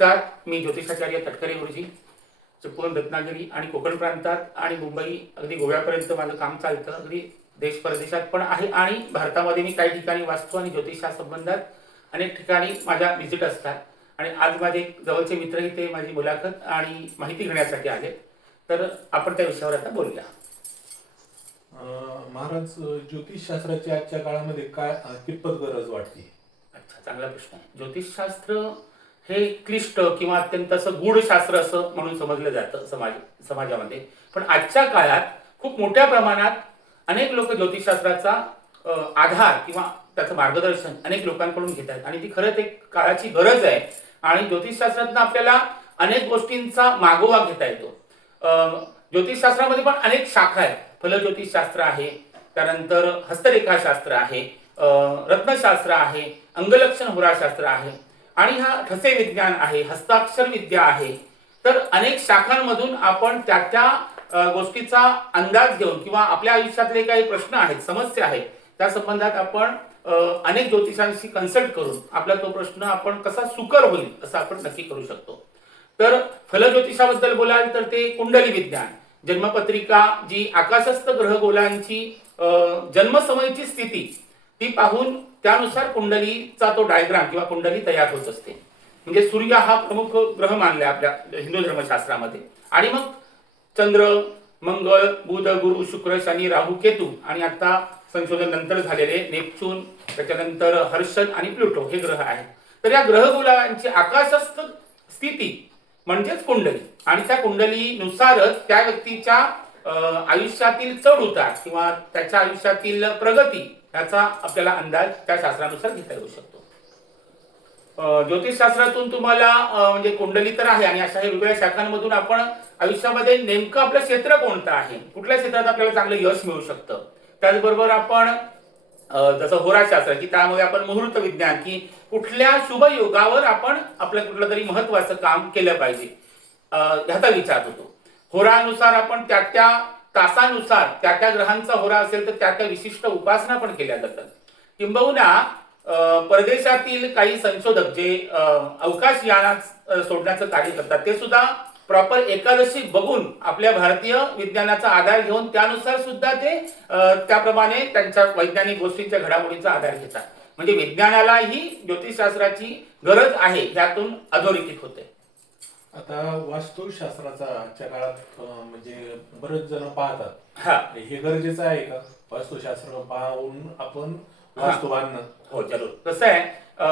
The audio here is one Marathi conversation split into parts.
नमस्कार. मी ज्योतिषाचार्य तटकरे गुरुजी. चिपळूण, रत्नागिरी आणि कोकण प्रांतात आणि मुंबई अगदी गोव्यापर्यंत माझं काम चालतं. अगदी देश परदेशात पण आहे आणि भारतामध्ये मी काही ठिकाणी वाचतो आणि ज्योतिषासंबंधात अनेक ठिकाणी माझ्या व्हिजिट असतात. आणि आज माझे एक जवळचे मित्र इथे माझी मुलाखत आणि माहिती घेण्यासाठी आले. तर आपण त्या विषयावर आता बोलूया. महाराज, ज्योतिषशास्त्राची आजच्या काळामध्ये काय कितपत गरज वाटते? अच्छा, चांगला प्रश्न आहे. ज्योतिषशास्त्र हे क्लिष्ट किंवा अत्यंत असं गूढ शास्त्र असं म्हणून समजलं जातं समाजामध्ये. पण आजच्या काळात खूप मोठ्या प्रमाणात अनेक लोक ज्योतिषशास्त्राचा आधार किंवा त्याचं मार्गदर्शन अनेक लोकांकडून घेत आहेत आणि ती खरंच एक काळाची गरज आहे. आणि ज्योतिषशास्त्रातनं आपल्याला अनेक गोष्टींचा मागोवा घेता येतो. ज्योतिषशास्त्रामध्ये पण अनेक शाखा आहेत. फलज्योतिषशास्त्र आहे, त्यानंतर हस्तरेखाशास्त्र आहे, रत्नशास्त्र आहे, अंगलक्षण होराशास्त्र आहे आणि हा ठसे विज्ञान आहे, हस्ताक्षर विद्या आहे. तर अनेक शाखांमधून आपण त्या त्या गोष्टीचा अंदाज घेऊन किंवा आपल्या आयुष्यातले काही प्रश्न आहेत, समस्या आहेत, त्या संबंधात आपण अनेक ज्योतिषांशी कन्सल्ट करून आपला तो प्रश्न आपण कसा सुकर होईल असं आपण नक्की करू शकतो. तर फलज्योतिषाबद्दल बोलाल तर ते कुंडली विज्ञान, जन्मपत्रिका जी आकाशस्थ ग्रहगोलांची जन्मसमयीची स्थिती ती पाहून त्यानुसार कुंडलीचा तो डायग्राम किंवा कुंडली तयार होत असते. म्हणजे सूर्य हा प्रमुख ग्रह मानलाय आपल्या हिंदू धर्मशास्त्रामध्ये. आणि मग चंद्र, मंगळ, बुध, गुरु, शुक्र, शनी, राहू, केतू आणि आता संशोधन नंतर झालेले नेपच्यून, त्याच्यानंतर हर्षद आणि प्लुटो हे ग्रह आहेत. तर या ग्रहगोलांची आकाशस्थ स्थिती म्हणजेच कुंडली आणि त्या कुंडलीनुसारच त्या व्यक्तीच्या आयुष्यातील चढ उतार किंवा त्याच्या आयुष्यातील प्रगती याचा आपल्याला अंदाज त्या शास्त्रानुसार घेता येऊ शकतो. ज्योतिषशास्त्रातून तुम्हाला म्हणजे कुंडली तर आहे आणि अशा वेगवेगळ्या शाखांमधून आपण आयुष्यामध्ये नेमकं आपलं क्षेत्र कोणतं आहे, कुठल्या क्षेत्रात आपल्याला चांगलं यश मिळू शकतं. त्याचबरोबर आपण जसं होराशास्त्र की त्यामध्ये आपण मुहूर्त विज्ञान की कुठल्या शुभ योगावर आपण आपलं कुठलं तरी महत्वाचं काम केलं पाहिजे ह्याचा विचार होतो. होरानुसार आपण त्या त्या तासानुसार त्या त्या ग्रहांचा होरा असेल तर त्या त्या विशिष्ट उपासना पण केल्या जातात. किंबहुना परदेशातील काही संशोधक जे अवकाश यानात सोडण्याचं कार्य करतात ते सुद्धा प्रॉपर एकादशी बघून आपल्या भारतीय विज्ञानाचा आधार घेऊन त्यानुसार सुद्धा ते त्याप्रमाणे त्यांच्या वैज्ञानिक गोष्टींच्या घडामोडींचा आधार घेतात. म्हणजे विज्ञानालाही ज्योतिषशास्त्राची गरज आहे यातून अधोरेखित होते. आता वास्तुशास्त्राचा आजच्या काळात म्हणजे बरेच जण पाहतात. हा, हे गरजेचं आहे का? वास्तुशास्त्र पाहून आपण वास्तू बांधणं? हो, जरूर. कसं आहे,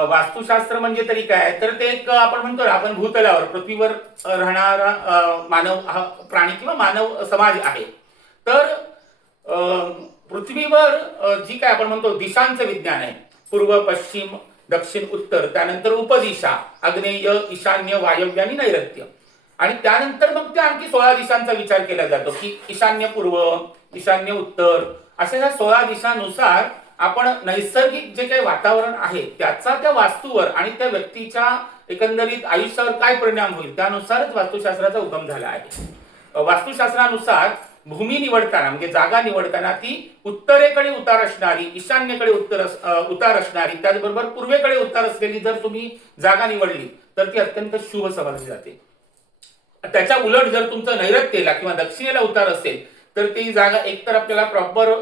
वास्तुशास्त्र म्हणजे तरी काय, तर ते एक आपण म्हणतो ना, आपण भूतलावर पृथ्वीवर राहणारा मानव हा प्राणी किंवा मानव समाज आहे. तर पृथ्वीवर जी काय आपण म्हणतो दिशांचं विज्ञान आहे, पूर्व, पश्चिम, दक्षिण, उत्तर, त्यानंतर उपदिशा, आग्नेय, ईशान्य, वायव्य आणि नैऋत्य. आणि त्यानंतर मग त्या आणखी 16 दिशांचा विचार केला जातो की ईशान्य पूर्व, ईशान्य उत्तर, अशा ह्या 16 दिशांनुसार आपण नैसर्गिक जे काही वातावरण आहे त्याचा त्या वास्तूवर आणि त्या व्यक्तीच्या एकंदरीत आयुष्यावर काय परिणाम होईल त्यानुसारच वास्तुशास्त्राचा उगम झाला आहे. वास्तुशास्त्रानुसार भूमी निवडताना म्हणजे जागा निवडताना ती उत्तरेकडे उतार असणारी, ईशान्येकडे उतार असणारी, त्याचबरोबर पूर्वेकडे उतार असलेली जर तुम्ही जागा निवडली तर ती अत्यंत शुभ समजली जाते. त्याच्या उलट जर तुमचं नैऋत्येला किंवा दक्षिणेला उतार असेल तर ती जागा एकतर आपल्याला प्रॉपर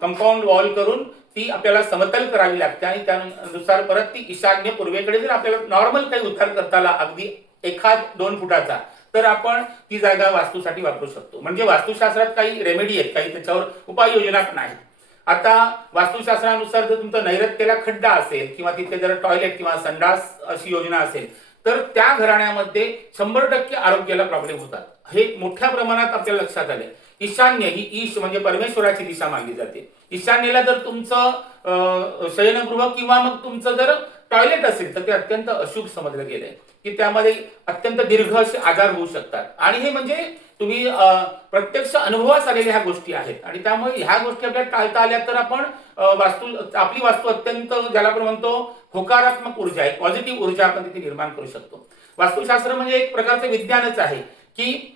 कंपाऊंड वॉल करून ती आपल्याला समतल करावी लागते आणि त्यानुसार परत ती ईशान्य पूर्वेकडे जर आपल्याला नॉर्मल काही उतार करता आला अगदी 1-2 फुटाचा तर आपण ती जागा वास्तूसाठी वापरू शकतो. म्हणजे वास्तुशास्त्रात काही रेमेडी आहेत, काही त्याच्यावर उपाययोजना पण आहेत. आता वास्तुशास्त्रानुसार जर तुमचं नैऋत्येला खड्डा असेल किंवा तिथे जर टॉयलेट किंवा संडास अशी योजना असेल तर त्या घराण्यामध्ये 100% आरोग्याला प्रॉब्लेम होतात. हे मोठ्या प्रमाणात आपल्याला लक्षात आले. ईशान्य ही ईश म्हणजे परमेश्वराची दिशा मानली जाते. ईशान्येला जर तुमचं शयनगृह किंवा मग तुमचं जर टॉयलेट असेल तर ते अत्यंत अशुभ समजलं गेलंय की त्यामध्ये अत्यंत दीर्घ असे आजार होऊ शकतात. आणि हे म्हणजे तुम्ही प्रत्यक्ष अनुभवास आलेल्या ह्या गोष्टी आहेत आणि त्यामुळे ह्या गोष्टी आपल्याला टाळता आल्या तर आपण आपली वास्तू अत्यंत ज्याला आपण म्हणतो होकारात्मक ऊर्जा आहे, पॉझिटिव्ह ऊर्जा आपण तिथे निर्माण करू शकतो. वास्तुशास्त्र म्हणजे एक प्रकारचं विज्ञानच आहे की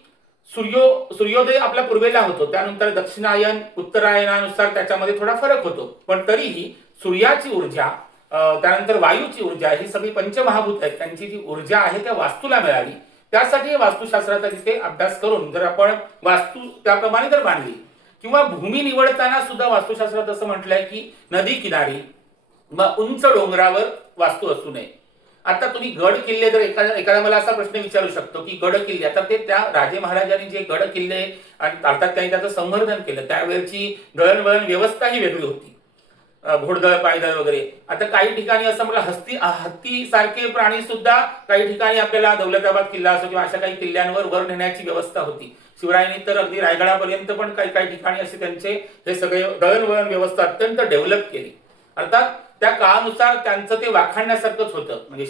सूर्योदय आपल्या पूर्वेला होतो, त्यानंतर दक्षिणायन उत्तरायणानुसार त्याच्यामध्ये थोडा फरक होतो, पण तरीही सूर्याची ऊर्जा त्यानंतर वायूची ऊर्जा, ही सगळी पंचमहाभूत आहेत, त्यांची जी ऊर्जा आहे त्या वास्तूला मिळाली. त्यासाठी वास्तुशास्त्राचा तिथे अभ्यास करून जर आपण वास्तू त्याप्रमाणे जर बांधली, किंवा भूमी निवडताना सुद्धा वास्तुशास्त्रात असं म्हटलंय की नदी किनारी मग उंच डोंगरावर वास्तू असू नये. आता तुम्ही गड किल्ले जर एखादा मला असा प्रश्न विचारू शकतो की गड किल्ले, आता ते त्या राजे महाराजांनी जे गड किल्ले आणि अर्थात त्यांनी त्याचं संवर्धन केलं, त्यावेळची दळणवळण व्यवस्था ही वेगळी होती, घोडदळ पायदळ वगैरे. आता काही ठिकाणी असं म्हटलं हत्ती सारखे प्राणी सुद्धा काही ठिकाणी आपल्याला दौलताबाद किल्ला असो किंवा अशा काही किल्ल्यांवर वर नेण्याची व्यवस्था होती. शिवरायांनी तर अगदी रायगडापर्यंत पण काही काही ठिकाणी असे त्यांचे हे सगळे दळणवळण व्यवस्था अत्यंत डेव्हलप केली. अर्थात त्या काळानुसार त्यांचं ते वाखाणण्यासारखंच होतं. म्हणजे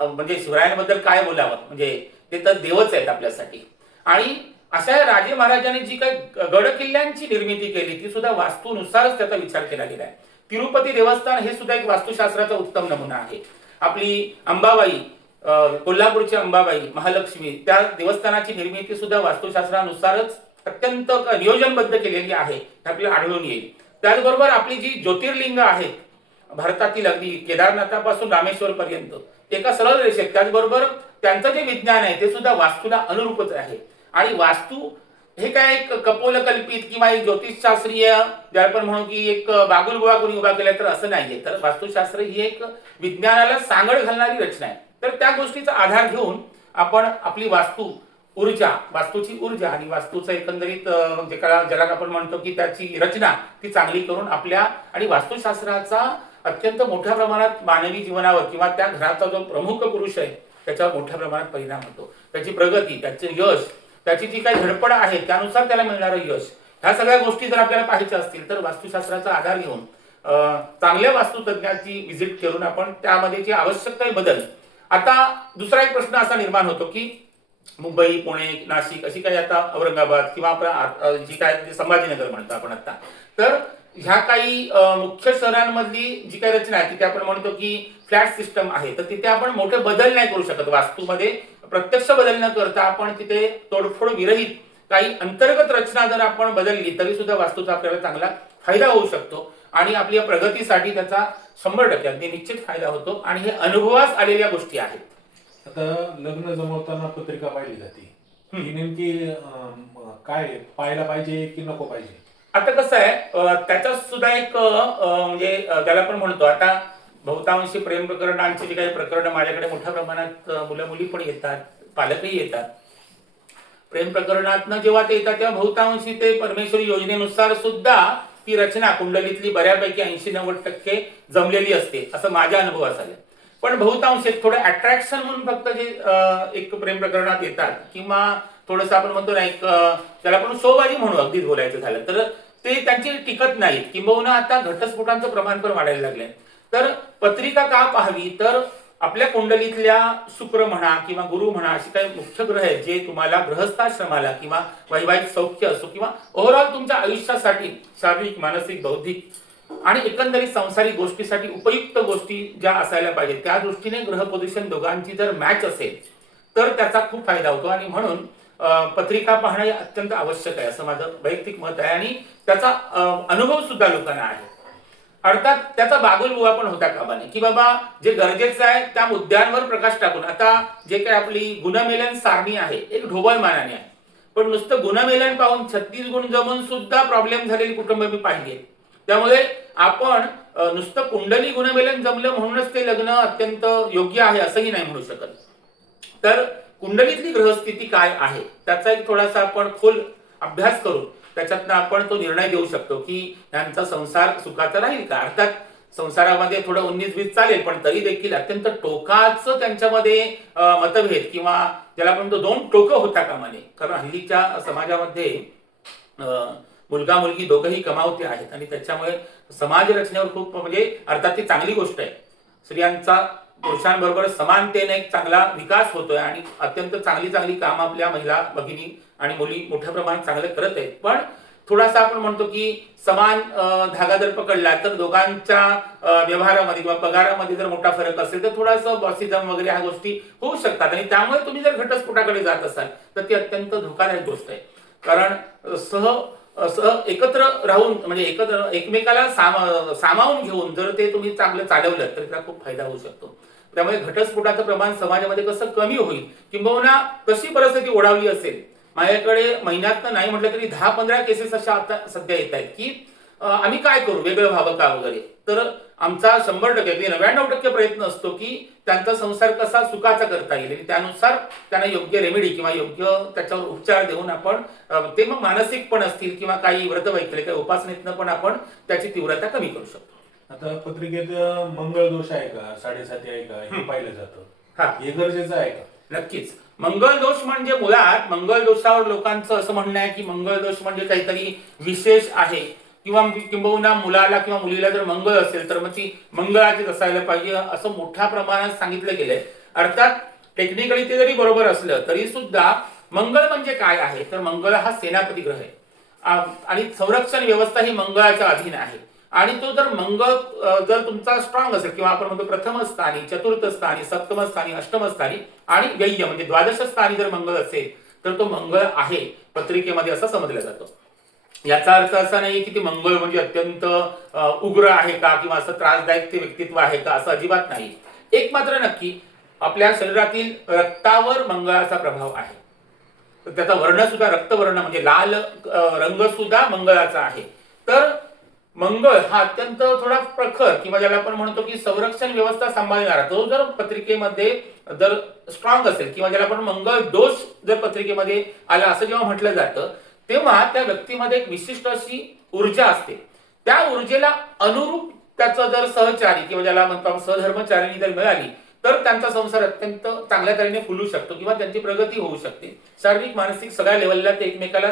म्हणजे शिवरायांबद्दल काय बोलावं, म्हणजे ते तर देवच आहेत आपल्यासाठी. आणि अशा राजे महाराजांनी जी काही गड किल्ल्यांची निर्मिती केली ती सुद्धा वास्तूनुसारच त्याचा विचार केला गेला आहे. तिरुपती देवस्थान हे सुद्धा एक वास्तुशास्त्राचा उत्तम नमुना आहे. आपली अंबाबाई, कोल्हापूरची अंबाबाई, महालक्ष्मी, त्या देवस्थानाची निर्मिती सुद्धा वास्तुशास्त्रानुसारच अत्यंत नियोजनबद्ध केलेली आहे हे आपल्याला आढळून येईल. त्याचबरोबर आपली जी ज्योतिर्लिंग आहेत भारतातील, अगदी केदारनाथापासून रामेश्वर पर्यंत एका सरळ रेषेत, त्याचबरोबर त्यांचं जे विज्ञान आहे ते सुद्धा वास्तूला अनुरूपच आहे. आणि वास्तू हे काय एक कपोलकल्पित किंवा एक ज्योतिषशास्त्रीय, जे आपण म्हणू की एक बागुलबुवा कोणी उभा केलाय, तर असं नाहीये. तर वास्तुशास्त्र ही एक विज्ञानाला सांगड घालणारी रचना आहे. तर त्या गोष्टीचा आधार घेऊन आपण आपली वास्तूची ऊर्जा आणि वास्तूचं एकंदरीत ज्याला आपण म्हणतो की त्याची रचना ती चांगली करून आपल्या, आणि वास्तुशास्त्राचा अत्यंत मोठ्या प्रमाणात मानवी जीवनावर किंवा त्या घराचा जो प्रमुख पुरुष आहे त्याच्यावर मोठ्या प्रमाणात परिणाम होतो. त्याची प्रगती, त्याचे यश, त्याची जी काही धडपड आहे त्यानुसार त्याला मिळणारं यश, ह्या सगळ्या गोष्टी जर आपल्याला पाहायच्या असतील तर वास्तुशास्त्राचा आधार घेऊन चांगल्या वास्तुतज्ञाची व्हिजिट करून आपण त्यामध्ये जे आवश्यक काही बदल. आता दुसरा एक प्रश्न असा निर्माण होतो की मुंबई, पुणे, नाशिक अशी काही, आता औरंगाबाद किंवा आपला जी काय संभाजीनगर म्हणतो आपण आता, तर ह्या काही मुख्य शहरांमधली जी काही रचना आहे तिथे आपण म्हणतो की फ्लॅट सिस्टम आहे, तर तिथे आपण मोठे बदल नाही करू शकत. वास्तूमध्ये प्रत्यक्ष बदल न करता आपण तिथे तोडफोड विरहित काही अंतर्गत रचना जर आपण बदलली तरी सुद्धा वास्तूचा आपल्याला चांगला फायदा होऊ शकतो आणि आपल्या प्रगतीसाठी त्याचा 100% अगदी निश्चित फायदा होतो. आणि हे अनुभवास आलेल्या गोष्टी आहेत. आता लग्न जमवताना पत्रिका पाहिली जाते, ही नेमकी काय पाहायला पाहिजे की नको पाहिजे? आता कसं आहे, त्याच्यात सुद्धा एक म्हणजे त्याला आपण म्हणतो, आता बहुतांशी प्रेम प्रकरणांची जी काही प्रकरणं माझ्याकडे मोठ्या प्रमाणात मुलं मुली पण येतात, पालकही येतात. प्रेम प्रकरणातनं जेव्हा ते येतात तेव्हा बहुतांशी ते परमेश्वरी योजनेनुसार सुद्धा ती रचना कुंडलीतली बऱ्यापैकी 80-90% जमलेली असते, असं माझ्या अनुभवास आलं. पण बहुतांश थोडं अट्रॅक्शन म्हणून फक्त जे एक प्रेम प्रकरणात येतात, किंवा थोडंसं आपण म्हणतो ना एक त्याला आपण शोबाजी म्हणू अगदीच बोलायचं झालं तर, ते त्यांची टिकत नाहीत. किंबहुना आता घटस्फोटांचं प्रमाण पण वाढायला लागलंय. तर पत्रिका का पाहावी, तर आपल्या कुंडलीतल्या शुक्र म्हणा किंवा गुरु म्हणा अशी काही मुख्य ग्रह आहेत जे तुम्हाला गृहस्थाश्रमाला किंवा वैवाहिक सौख्य असो किंवा ओव्हरऑल तुमच्या आयुष्यासाठी शारीरिक, मानसिक, बौद्धिक आणि एकंदरीत संसारिक गोष्टीसाठी उपयुक्त गोष्टी ज्या असायला पाहिजेत, त्या दृष्टीने ग्रह पोझिशन दोघांची जर मॅच असेल तर त्याचा खूप फायदा होतो. आणि म्हणून पत्रिका पाहणं हे अत्यंत आवश्यक आहे असं माझं वैयक्तिक मत आहे. आणि त्याचा अनुभव सुद्धा लोकांना आहे. अर्थात त्याचा बागुलबुवा पण होता कामा नये, की बाबा जे गरजेचं आहे त्या मुद्द्यांवर प्रकाश टाकून. आता जे काही आपली गुणमेलन सारणी आहे एक ढोबळमानाने आहे, पण नुसतं गुणमेलन पाहून 36 गुण जमून सुद्धा प्रॉब्लेम झालेली कुटुंब मी पाहिली आहेत. त्यामुळे आपण नुसतं कुंडली गुणमेलन जमलं म्हणूनच ते लग्न अत्यंत योग्य आहे असंही नाही म्हणू शकत. तर कुंडलीतली ग्रहस्थिती काय आहे त्याचा एक थोडासा आपण खोल अभ्यास करून त्याच्यातनं आपण तो निर्णय घेऊ शकतो की त्यांचा संसार सुखाचा राहील का. अर्थात संसारामध्ये थोडं 19-20 चालेल, पण तरी देखील अत्यंत टोकाचं त्यांच्यामध्ये मतभेद किंवा ज्याला आपण तो 2 टोकं होता कामा नये. कारण हल्लीच्या समाजामध्ये मुलगा मुलगी दोघंही कमावते आहेत आणि त्याच्यामुळे समाज रचनेवर खूप म्हणजे अर्थात ती चांगली गोष्ट आहे. स्त्रियांचा पुरुषांबरोबर समानतेने एक चांगला विकास होतोय आणि अत्यंत चांगली चांगली काम आपल्या महिला भगिनी आणि मुली मोठ्या प्रमाणात चांगलं करत आहेत. पण थोडासा आपण म्हणतो की समान धागा जर पकडला तर दोघांच्या व्यवहारामध्ये किंवा पगारामध्ये जर मोठा फरक असेल तर थोडासा बॉसिझम वगैरे ह्या गोष्टी होऊ शकतात. आणि त्यामुळे तुम्ही जर घटस्फोटाकडे जात असाल तर ती अत्यंत धोकादायक गोष्ट आहे. कारण असं एकत्र राहून म्हणजे एकत्र एकमेकाला सामावून घेऊन जर ते तुम्ही चांगलं चालवलं तर त्याला खूप फायदा होऊ शकतो. त्यामुळे घटस्फोटाचं प्रमाण समाजामध्ये कसं कमी होईल किंबहुना कशी परिस्थिती ओढावली असेल. माझ्याकडे महिन्यात नाही म्हटलं तरी 10-15 केसेस अशा आता सध्या येत आहेत की आम्ही काय करू, वेगळं व्हावं का वगैरे. तर आमचा 100% 99% प्रयत्न असतो की त्यांचा संसार कसा सुखाचा करता येईल आणि त्यानुसार त्यांना योग्य रेमेडी किंवा योग्य त्याच्यावर उपचार देऊन आपण ते मग मानसिक पण असतील किंवा काही व्रतवैकल्य काही उपासनेतनं पण आपण त्याची तीव्रता कमी करू शकतो. आता पत्रिकेत मंगळ दोष आहे का, 7.5 आहे का, हे पाहिलं जातं. हा, हे गरजेचं आहे का? नक्कीच. मंगळ दोष म्हणजे मुळात मंगळ दोषावर लोकांचं असं म्हणणं आहे की मंगळ दोष म्हणजे काहीतरी विशेष आहे किंवा किंबहुना मुलाला किंवा मुलीला जर मंगळ असेल तर मग ती मंगळाचीच असायला पाहिजे असं मोठ्या प्रमाणात सांगितलं गेलंय. अर्थात टेक्निकली ते जरी बरोबर असलं तरी सुद्धा मंगळ म्हणजे काय आहे तर मंगळ हा सेनापती ग्रह आहे आणि संरक्षण व्यवस्था ही मंगळाच्या अधीन आहे. आणि तो जर मंगळ जर तुमचा स्ट्रॉंग असेल किंवा आपण म्हणतो प्रथम स्थानी, चतुर्थ स्थानी, सप्तम स्थानी, अष्टम स्थानी आणि व्यय म्हणजे द्वादश स्थानी जर मंगळ असेल तर तो मंगळ आहे पत्रिकेमध्ये असं समजलं जातं. याचा अर्थ असा नाही की ती मंगळ म्हणजे अत्यंत उग्र आहे का किंवा असं त्रासदायक ते व्यक्तित्व आहे का, असं अजिबात नाही. एक मात्र नक्की, आपल्या शरीरातील रक्तावर मंगळाचा प्रभाव आहे. त्याचा वर्ण सुद्धा रक्तवर्ण म्हणजे लाल रंग सुद्धा मंगळाचा आहे. तर मंगळ हा अत्यंत थोडा प्रखर किंवा ज्याला आपण म्हणतो की संरक्षण व्यवस्था सांभाळणारा तो जर पत्रिकेमध्ये जर स्ट्रॉंग असेल किंवा ज्याला आपण मंगळ दोष जर पत्रिकेमध्ये आला असं जेव्हा म्हटलं जातं तेव्हा त्या व्यक्तीमध्ये एक विशिष्ट अशी ऊर्जा असते. त्या ऊर्जेला अनुरूप त्याचं जर सहचारी किंवा ज्याला म्हणतो आपण सहधर्मचारिणी जर मिळाली तर त्यांचा संसार अत्यंत चांगल्या तऱ्हेने फुलू शकतो किंवा त्यांची प्रगती होऊ शकते. शारीरिक मानसिक सगळ्या लेवलला ते एकमेकाला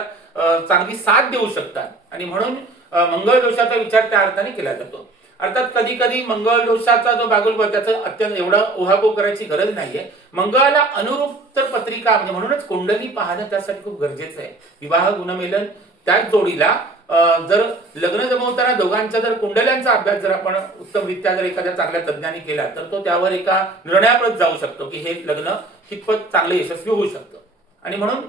चांगली साथ देऊ शकतात आणि म्हणून मंगळ दोषाचा विचार त्या अर्थाने केला जातो. अर्थात कधी कधी मंगळ दोषाचा जो बागुलबा त्याचं अत्यंत एवढं उहापोह करायची गरज नाहीये. मंगळाला अनुरूप तर पत्रिका म्हणजे म्हणूनच कुंडली पाहणं त्यासाठी खूप गरजेचं आहे. विवाह गुणमेलन त्याच जोडीला जर लग्न जमवताना दोघांच्या जर कुंडल्यांचा अभ्यास जर आपण उत्तमरित्या जर एखाद्या चांगल्या तज्ञांनी केला तर तो त्यावर एका निर्णयाप्रत जाऊ शकतो की हे लग्न कितपत चांगले यशस्वी होऊ शकतं. आणि म्हणून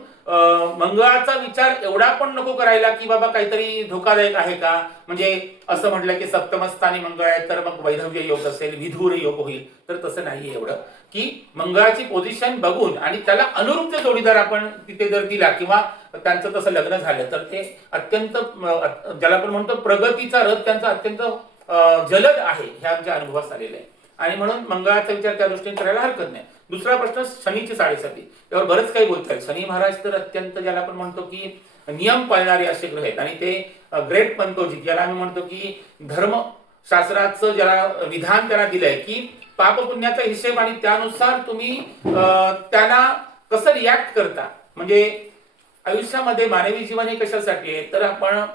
मंगळाचा विचार एवढा पण नको करायला की बाबा काहीतरी धोकादायक आहे का, म्हणजे असं म्हटलं की सप्तमस्थानी मंगळ आहे तर मग वैधव्य योग असेल, विधुर योग होईल, तर तसं नाहीये. एवढं की मंगळाची पोझिशन बघून आणि त्याला अनुरूप जर जोडीदार आपण तिथे जर दिला किंवा त्यांचं तसं लग्न झालं तर ते अत्यंत ज्याला आपण म्हणतो प्रगतीचा रथ त्यांचा अत्यंत जलद आहे हे आमच्या अनुभवास आलेलं आहे. आणि म्हणून मंगळाचा विचार त्या दृष्टीने करायला हरकत नाही. दुसरा प्रश्न शनीची 7.5 त्यावर बरंच काही बोलतात. शनी महाराज तर अत्यंत ज्याला आपण म्हणतो की नियम पाळणारे असे ग्रह आहेत आणि ते ग्रेट म्हणतो ज्याला आम्ही म्हणतो की धर्मशास्त्राचं ज्याला विधान त्याला दिलंय की पाप पुण्याचा हिशेब आणि त्यानुसार तुम्ही त्यांना कसं रिॲक्ट करता. म्हणजे आयुष्यामध्ये मानवी जीवन हे कशासाठी आहे तर आपण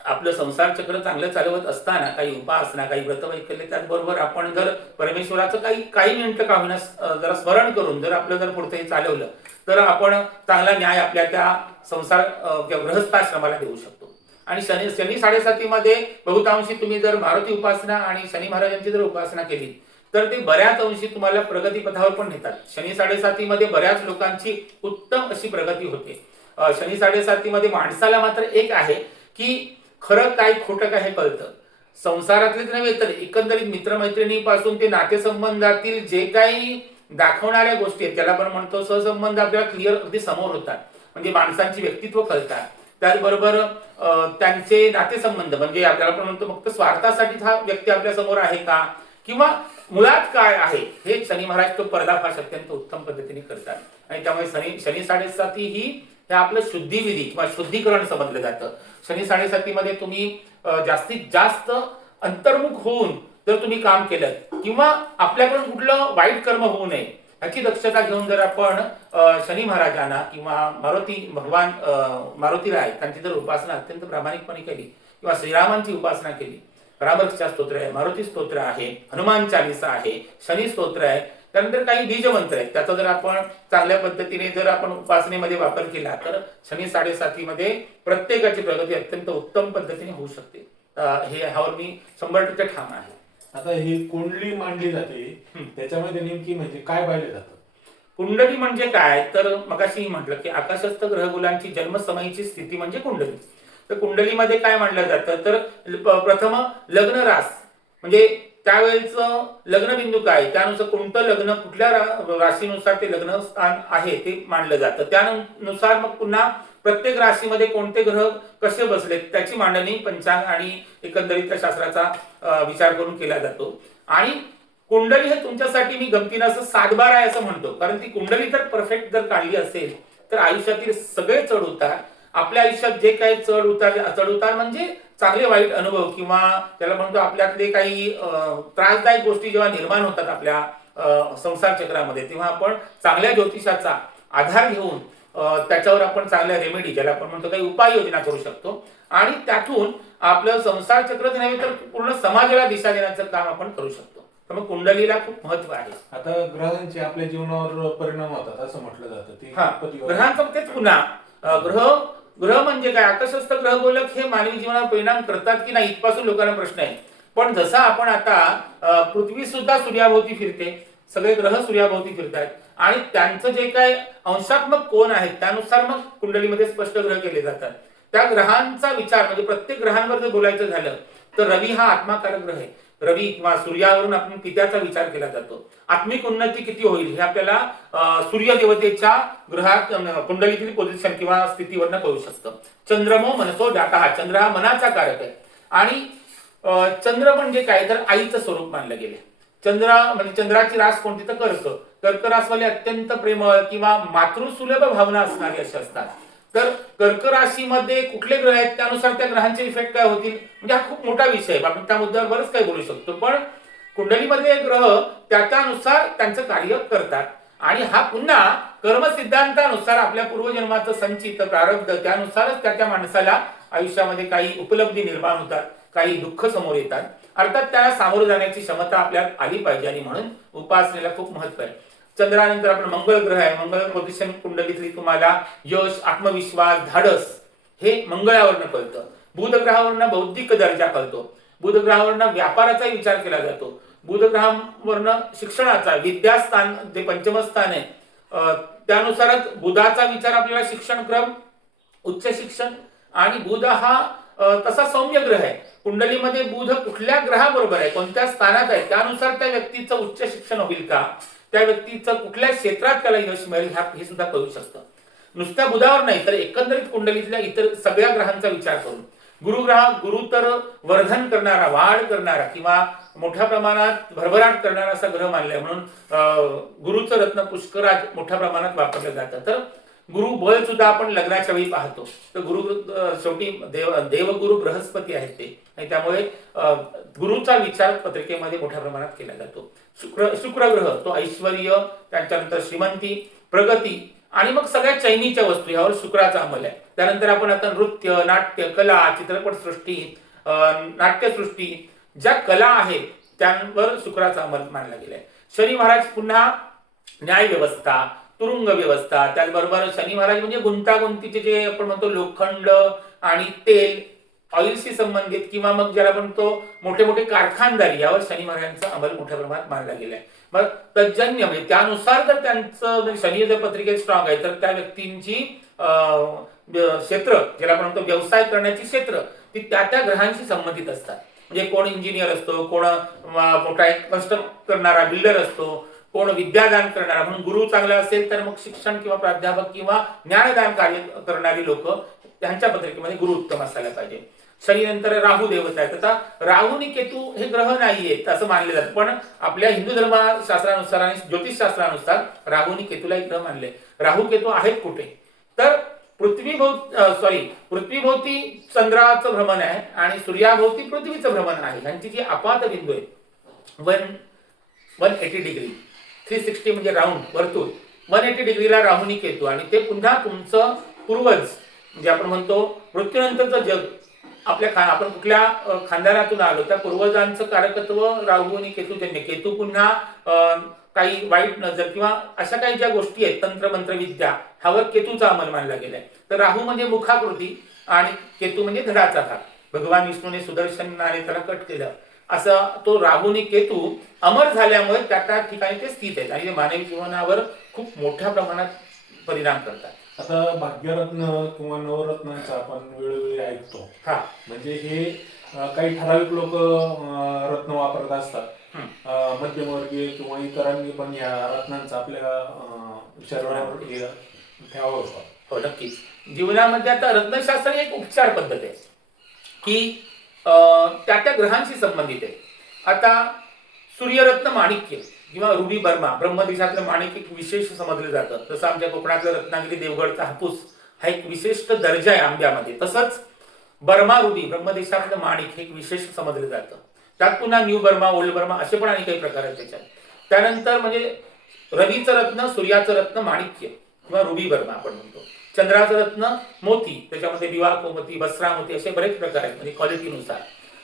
आपलं संसार चक्र चांगलं चालवत असताना काही उपासना काही व्रतवैकल्य त्याचबरोबर आपण जर परमेश्वराचं काही मिनिटं का होईना जरा स्मरण करून जर आपलं जर पुढचं हे चालवलं तर आपण चांगला न्याय आपल्या त्या संसार गृहस्थाश्रमाला देऊ शकतो. आणि शनी 7.5 मध्ये बहुतांशी तुम्ही जर मारुती उपासना आणि शनी महाराजांची जर उपासना केली तर ते बऱ्याच अंशी तुम्हाला प्रगतीपथावर पण नेतात. शनी 7.5 मध्ये बऱ्याच लोकांची उत्तम अशी प्रगती होते. शनी 7.5 मध्ये माणसाला मात्र एक आहे की खरं काय खोटं काय हे कळतं. संसारातलेच नव्हे तर एकंदरीत मित्रमैत्रिणीपासून ते नातेसंबंधातील जे काही दाखवणाऱ्या गोष्टी आहेत त्याला आपण म्हणतो सहसंबंध आपल्याला क्लिअर अगदी समोर होतात. म्हणजे माणसांची व्यक्तित्व कळतात. त्याचबरोबर त्यांचे नातेसंबंध म्हणजे आपल्याला आपण म्हणतो फक्त स्वार्थासाठी हा व्यक्ती आपल्या समोर आहे का किंवा मुळात काय आहे हे शनी महाराज तो पर्दाफाश अत्यंत उत्तम पद्धतीने करतात. आणि त्यामुळे शनी 7.5 ही हे आपलं शुद्धिविधी किंवा शुद्धीकरण समजलं जातं. शनी 7.5 मध्ये तुम्ही जास्तीत जास्त अंतर्मुख होऊन जर तुम्ही काम केलं किंवा आपल्याकडून कुठलं वाईट कर्म होऊ नये याची दक्षता घेऊन जर आपण शनी महाराजांना किंवा मारुती भगवान मारुती राय त्यांची जर उपासना अत्यंत प्रामाणिकपणे केली किंवा श्रीरामांची उपासना केली, रामरक्षा स्तोत्र आहे, मारुती स्तोत्र आहे, हनुमान चालीसा आहे, शनी स्तोत्र आहे, त्यानंतर काही बीज मंत्र आहेत, त्याचा जर आपण चांगल्या पद्धतीने जर आपण उपासनेमध्ये वापर केला तर शनी 7.5 मध्ये प्रत्येकाची प्रगती अत्यंत उत्तम पद्धतीने होऊ शकते. हे ह्यावर मी 100% ठाम आहे. आता ही कुंडली मांडली जाते त्याच्यामध्ये नेमकी म्हणजे काय पाहिलं जातं? कुंडली म्हणजे काय तर मगाशी म्हटलं की आकाशस्थ ग्रहगुलांची जन्मसमयीची स्थिती म्हणजे कुंडली. तर कुंडलीमध्ये काय मानलं जातं तर प्रथम लग्न रास म्हणजे त्यावेळेचं लग्न बिंदू काय त्यानुसार कोणतं लग्न कुठल्या राशीनुसार ते लग्न स्थान आहे ते मानलं जातं. त्यानुसार मग पुन्हा प्रत्येक राशीमध्ये कोणते ग्रह कसे बसलेत त्याची मांडणी पंचांग आणि एकंदरीत त्या शास्त्राचा विचार करून केला जातो. आणि कुंडली हे तुमच्यासाठी मी गमतीनं असं सातबार आहे असं म्हणतो, कारण ती कुंडली जर परफेक्ट जर काढली असेल तर आयुष्यातील सगळे चढ उतार आपल्या आयुष्यात जे काही चढ उतार म्हणजे चांगले वाईट अनुभव किंवा त्याला म्हणतो आपल्यातले काही त्रासदायक गोष्टी जेव्हा निर्माण होतात आपल्या संसार चक्रामध्ये तेव्हा आपण चांगल्या ज्योतिषाचा आधार घेऊन त्याच्यावर आपण चांगल्या रेमेडी ज्याला आपण म्हणतो काही उपाययोजना करू शकतो आणि त्यातून आपलं संसार चक्रच नव्हे तर पूर्ण समाजाला दिशा देण्याचं काम आपण करू शकतो. तर मग कुंडलीला खूप महत्व आहे. आता ग्रहांचे आपल्या जीवनावर परिणाम होतात असं म्हटलं जातं ते ग्रहांचं तेच पुन्हा ग्रह म्हणजे काय आकाशस्थ ग्रह गोलक हे मानवी जीवनावर परिणाम करतात की नाही इथपासून लोकांना प्रश्न आहे. पण जसा आपण आता पृथ्वी सुद्धा सूर्याभोवती फिरते, सगळे ग्रह सूर्याभोवती फिरतात आणि त्यांचं जे काय अंशात्मक कोण आहेत त्यानुसार मग कुंडलीमध्ये स्पष्ट ग्रह केले जातात. त्या ग्रहांचा विचार म्हणजे प्रत्येक ग्रहांवर जर बोलायचं झालं तर रवी हा आत्माकारक ग्रह आहे. रवी किंवा सूर्यावरून आपण पित्याचा विचार केला जातो. आत्मिक उन्नती किती होईल हे आपल्याला सूर्य देवतेच्या ग्रहात कुंडलीतील पोझिशन किंवा स्थितीवरनं कळू शकतं. चंद्रमो मनसो जाता हा चंद्र हा मनाचा कारक आहे आणि चंद्र म्हणजे काय तर आईचं स्वरूप मानलं गेले. चंद्र म्हणजे चंद्राची रास कोणती तर कर्क रासवाले अत्यंत प्रेमळ किंवा मातृसुलभ भावना असणारी असे असतात. तर कर्क राशीमध्ये कुठले ग्रह आहेत त्यानुसार त्या ग्रहांचे इफेक्ट काय होतील म्हणजे हा खूप मोठा विषय आहे. आपण त्या मुद्द्यावर बरंच काही बोलू शकतो. पण कुंडलीमध्ये ग्रह त्यानुसार त्यांचं कार्य करतात आणि हा पुन्हा कर्म सिद्धांतानुसार आपल्या पूर्वजन्माचं संचित प्रारब्ध त्यानुसारच त्या माणसाला आयुष्यामध्ये काही उपलब्धी निर्माण होतात, काही दुःख समोर येतात. अर्थात त्याला सामोरं जाण्याची क्षमता आपल्यात आली पाहिजे आणि म्हणून उपासनेला खूप महत्व आहे. चंद्रानंतर आपण मंगळ ग्रह आहे. मंगळ पोझिशन कुंडलीतली तुम्हाला यश, आत्मविश्वास, धाडस हे मंगळावरनं कळतं. बुध ग्रहावरनं बौद्धिक दर्जा कळतो. बुध ग्रहावरनं व्यापाराचा विचार केला जातो. बुध ग्रहावरनं शिक्षणाचा विद्यास्थान जे पंचम स्थान आहे त्यानुसारच बुधाचा विचार आपल्याला शिक्षण क्रम, उच्च शिक्षण आणि बुध हा तसा सौम्य ग्रह आहे. कुंडलीमध्ये बुध कुठल्या ग्रहाबरोबर आहे कोणत्या स्थानात आहे त्यानुसार त्या व्यक्तीचं उच्च शिक्षण होईल का, त्या व्यक्तीचं कुठल्या क्षेत्रात त्याला यश मिळेल हे सुद्धा कळू शकतं. नुसत्या बुधावर नाही तर एकंदरीत कुंडलीतल्या इतर सगळ्या ग्रहांचा विचार करून गुरु तर वर्धन करणारा, वाढ करणारा किंवा मोठ्या प्रमाणात भरभराट करणारा असा ग्रह मानलाय म्हणून गुरुचं रत्न पुष्कराज मोठ्या प्रमाणात वापरलं जातं. तर गुरु बळ सुद्धा आपण लग्नाच्या वेळी पाहतो. तर गुरु शेवटी देवगुरु बृहस्पती आहेत ते आणि त्यामुळे गुरुचा विचार पत्रिकेमध्ये मोठ्या प्रमाणात केला जातो. शुक्र ग्रह तो ऐश्वर्य, त्याच्यानंतर श्रीमंती, प्रगती आणि मग सगळ्या चैनीच्या वस्तू यावर शुक्राचा अंमल आहे. त्यानंतर आपण आता नृत्य, नाट्य, कला, चित्रपटसृष्टी, नाट्यसृष्टी ज्या कला आहेत त्यांवर शुक्राचा अंमल मानला गेलाय. शनी महाराज पुन्हा न्याय व्यवस्था, तुरुंग व्यवस्था, त्याचबरोबर शनी महाराज म्हणजे गुंतागुंतीचे जे आपण म्हणतो लोखंड आणि तेल ऑइलशी संबंधित किंवा मग ज्याला म्हणतो मोठे मोठे कारखानदारी यावर शनी महाराजांचा अंमल मोठ्या प्रमाणात मानला गेलाय. मग तज्जन्य म्हणजे त्यानुसार जर त्यांचं शनी जर पत्रिकेत स्ट्रॉंग आहे तर त्या व्यक्तींची क्षेत्र ज्याला आपण म्हणतो व्यवसाय करण्याची क्षेत्र ती त्या ग्रहांशी संबंधित असतात. म्हणजे कोण इंजिनियर असतो, कोण मोठा एक कन्स्ट्रक्ट करणारा बिल्डर असतो, कोण विद्यादान करणारा. म्हणून गुरु चांगला असेल तर मग शिक्षण किंवा प्राध्यापक किंवा ज्ञानदान कार्य करणारी लोक त्यांच्या पत्रिकेमध्ये गुरु उत्तम असायला पाहिजे. शनीनंतर राहू देवता आहेत. आता राहू आणि केतू हे ग्रह नाहीयेत असं मानले जातं, पण आपल्या हिंदू धर्मशास्त्रानुसार आणि ज्योतिषशास्त्रानुसार राहू आणि केतूला एक ग्रह मानले. राहू केतू आहेत कुठे तर पृथ्वीभोवती चंद्राचं भ्रमण आहे आणि सूर्याभोवती पृथ्वीचं भ्रमण आहे. यांची जी आपात बिंदू आहे 180 डिग्री 360 म्हणजे राऊंड वर्तुळ 180 डिग्रीला राहू आणि केतू आणि ते पुन्हा तुमचं पूर्वज म्हणजे आपण म्हणतो मृत्यूनंतरचं जग आपण कुठल्या खानदानातून आलो त्या पूर्वजांचं कारकत्व राहू आणि केतूजन्य. केतू पुन्हा काही वाईट नजर किंवा अशा काही ज्या गोष्टी आहेत तंत्र मंत्र विद्या ह्यावर केतूचा अंमल मानला गेलाय. तर राहू म्हणजे मुखाकृती आणि केतू म्हणजे धडाचा भाग. भगवान विष्णूने सुदर्शनाने त्याला कट केलं असं तो राहू आणि केतू अमर झाल्यामुळे त्या ठिकाणी ते स्थित आहेत आणि मानवी जीवनावर खूप मोठ्या प्रमाणात परिणाम करतात. आता भाग्यरत्न किंवा नवरत्नांचा आपण वेळोवेळी ऐकतो. हा. म्हणजे हे काही ठराविक लोक रत्न वापरत असतात. हम्म. मध्यमवर्गीय किंवा इतरांनी पण या रत्नांचा आपल्या शरीरावर ठेवावं का? हो, नक्कीच. जीवनामध्ये आता रत्नशास्त्र ही एक उपचार पद्धत आहे की त्या त्या ग्रहांशी संबंधित आहे. आता सूर्यरत्न माणिक्य किंवा रुबी बर्मा ब्रह्मदेशातलं माणिक एक विशेष समजलं जातं. जसं आमच्या कोकणातलं रत्नागिरी देवगडचा हापूस हा एक विशिष्ट दर्जा आहे आंब्यामध्ये, तसंच बर्मा रुबी ब्रह्मदेशातलं माणिक हे एक विशेष समजलं जातं. त्यात पुन्हा न्यू बर्मा, ओल्ड बर्मा असे पण आणि काही प्रकार आहेत त्याच्यात. त्यानंतर म्हणजे रवीचं रत्न, सूर्याचं रत्न माणिक्य किंवा रुबी बर्मा आपण म्हणतो. चंद्राचं रत्न मोती, त्याच्यामध्ये विवाह मोती, बसरा मोती असे बरेच प्रकार आहेत म्हणजे क्वालिटीनुसार.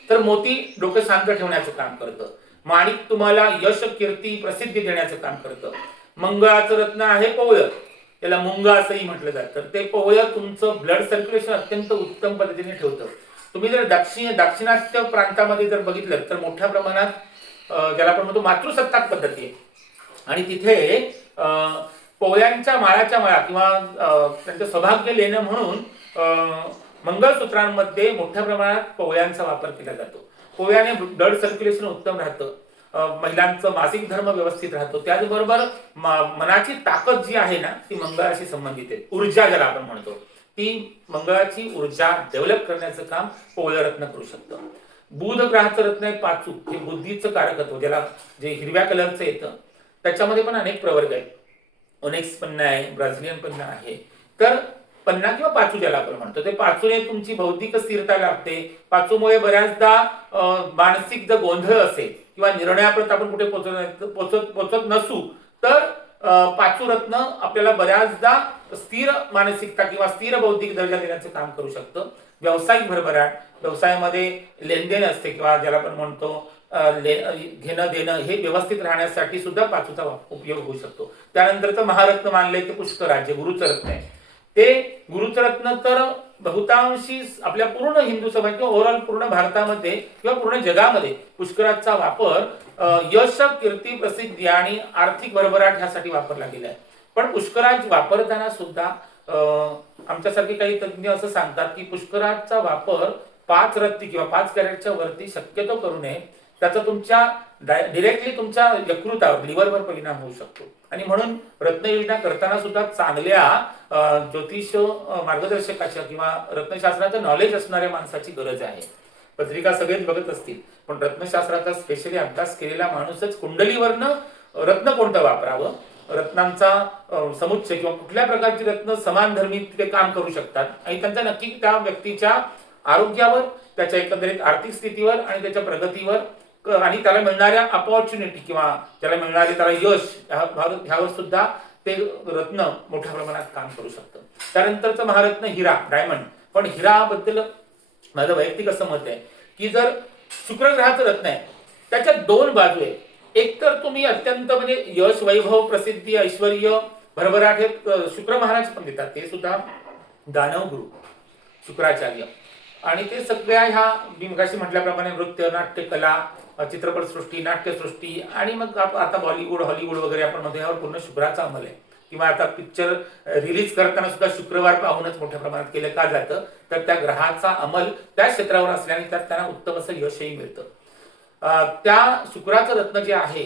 तर मोती डोकं शांत ठेवण्याचं काम करतं. माणिक तुम्हाला यश, कीर्ती, प्रसिद्धी देण्याचं काम करतं. मंगळाचं रत्न आहे पोवळ, त्याला मुंगा असंही म्हटलं जातं. तर ते पोवळ तुमचं ब्लड सर्क्युलेशन अत्यंत उत्तम पद्धतीने ठेवतं. तुम्ही जर दाक्षिणात्य प्रांतामध्ये जर बघितलं तर मोठ्या प्रमाणात ज्याला आपण म्हणतो मातृसत्ताक पद्धती आहे आणि तिथे पोळ्यांच्या माळाच्या माळा किंवा त्यांचं सौभाग्य लेणं म्हणून मंगळसूत्रांमध्ये मोठ्या प्रमाणात पोळ्यांचा वापर केला जातो. पोळ्याने ब्लड सर्क्युलेशन उत्तम राहतं, महिलांचं मासिक धर्म व्यवस्थित राहतो. त्याचबरोबर मनाची ताकद जी आहे ना ती मंगळाशी संबंधित आहे. ऊर्जा ज्याला आपण म्हणतो ती मंगळाची ऊर्जा डेव्हलप करण्याचं काम पोळं रत्न करू शकतं. बुध ग्रहाचं रत्न आहे पाचू, हे बुद्धीचं कारकत्व ज्याला जे हिरव्या कलरचं येतं त्याच्यामध्ये पण अनेक प्रवर्ग आहेत. ओनेक्स पन्ना आहे, ब्राझिलियन पन्ना आहे. तर पन्ना किंवा पाचू ज्याला आपण म्हणतो ते पाचूने तुमची बौद्धिक स्थिरता लाभते. पाचूमुळे बऱ्याचदा मानसिक जर गोंधळ असेल किंवा निर्णयापर्यंत आपण कुठे पोचत नसू तर पाचू रत्न आपल्याला बऱ्याचदा स्थिर मानसिकता किंवा स्थिर बौद्धिक दर्जा देण्याचं काम करू शकतं. व्यावसायिक भरभराट, व्यवसायामध्ये लेनदेन असते किंवा ज्याला आपण म्हणतो घेणं देणं हे व्यवस्थित राहण्यासाठी सुद्धा पाचूचा उपयोग होऊ शकतो. त्यानंतरचं महारत्न मानलंय ते पुष्कर, जे गुरुचं रत्न आहे. ते गुरुचं रत्न तर बहुतांशी आपल्या पूर्ण हिंदू समाज किंवा ओव्हरऑल पूर्ण भारतामध्ये किंवा पूर्ण जगामध्ये पुष्कराचा वापर यश, कीर्ती, प्रसिद्धी आणि आर्थिक भरभराट ह्यासाठी वापरला गेला आहे. पण पुष्कराज वापरताना सुद्धा आमच्यासारखे काही तज्ज्ञ असं सांगतात की पुष्कराचा वापर 5 रत्ती किंवा 5 कॅरेटच्या वरती शक्यतो करू नये. त्याचा तुमच्या डिरेक्टली तुमच्या यकृतावर, लिव्हरवर परिणाम होऊ शकतो. आणि म्हणून रत्नयोजना करताना सुद्धा चांगल्या ज्योतिष मार्गदर्शकाच्या किंवा रत्नशास्त्राचं नॉलेज असणाऱ्या माणसाची गरज आहे. पत्रिका सगळेच बघत असतील पण रत्नशास्त्राचा स्पेशली अभ्यास केलेला माणूसच कुंडलीवरनं रत्न कोणतं वापरावं, रत्नांचा समुच्चय किंवा कुठल्या प्रकारची रत्न समान धर्मी ते काम करू शकतात आणि त्यांचा नक्की त्या व्यक्तीच्या आरोग्यावर, त्याच्या एकंदरीत आर्थिक स्थितीवर आणि त्याच्या प्रगतीवर आणि त्याला मिळणाऱ्या अपॉर्च्युनिटी किंवा त्याला मिळणारे त्याला यश ह्यावर सुद्धा ते रत्न मोठ्या प्रमाणात काम करू शकतं. त्यानंतरचं महारत्न हिरा, डायमंड. पण हिराबद्दल माझं वैयक्तिक असं मत आहे की जर शुक्र ग्रहाचं रत्न आहे त्याच्या 2 बाजू आहे. एक तर तुम्ही अत्यंत म्हणजे यश, वैभव, प्रसिद्धी, ऐश्वर, भरभराट हे शुक्र महाराज पण देतात. ते सुद्धा दानव गुरु शुक्राचार्य आणि ते सगळ्या ह्या मी मगाशी म्हटल्याप्रमाणे नृत्य, नाट्य कला, चित्रपटसृष्टी, नाट्यसृष्टी आणि मग आता बॉलिवूड, हॉलिवूड वगैरे आपण मध्ये यावर पूर्ण शुक्राचा अंमल आहे. किंवा आता पिक्चर रिलीज करताना सुद्धा शुक्रवार पाहूनच मोठ्या प्रमाणात केलं का जातं तर त्या ग्रहाचा अंमल त्या क्षेत्रावर असल्याने त्यात त्यांना उत्तम असं यशही मिळतं. त्या शुक्राचं रत्न जे आहे